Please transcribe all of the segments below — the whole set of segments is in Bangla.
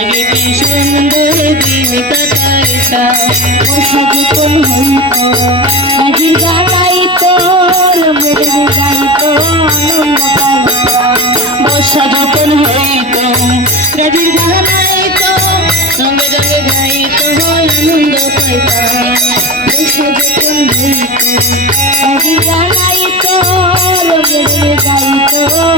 আগে কি সুন্দর দিন কাটাইতাম অসুখ কোন হইত আগে গাইত মেরে গাইত আনন্দ পাইতাম বর্ষা যখন হইত রাজির গান গাইত সঙ্গে সঙ্গে গাইত আনন্দ পাইতাম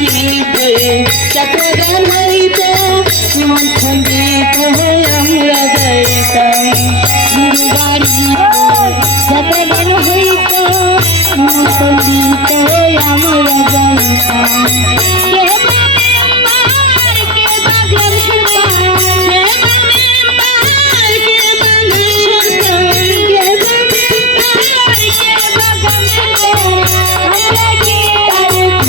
নিতে চাকরান হইতে মন সংগীত হয়ে আমরা যাইতাম। চাকরান হইতে মন সংগীত হয়ে আমরা যাইতাম।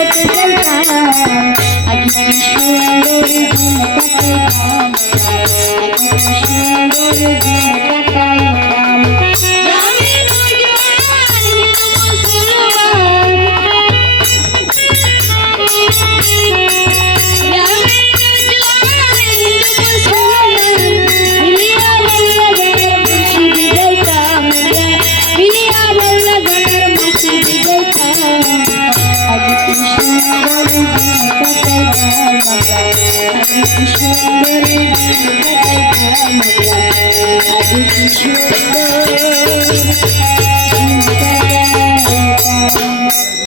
কত জ্বালা আগে সুন্দর দিন কাটে আমার সুন্দর দিন সুন্দর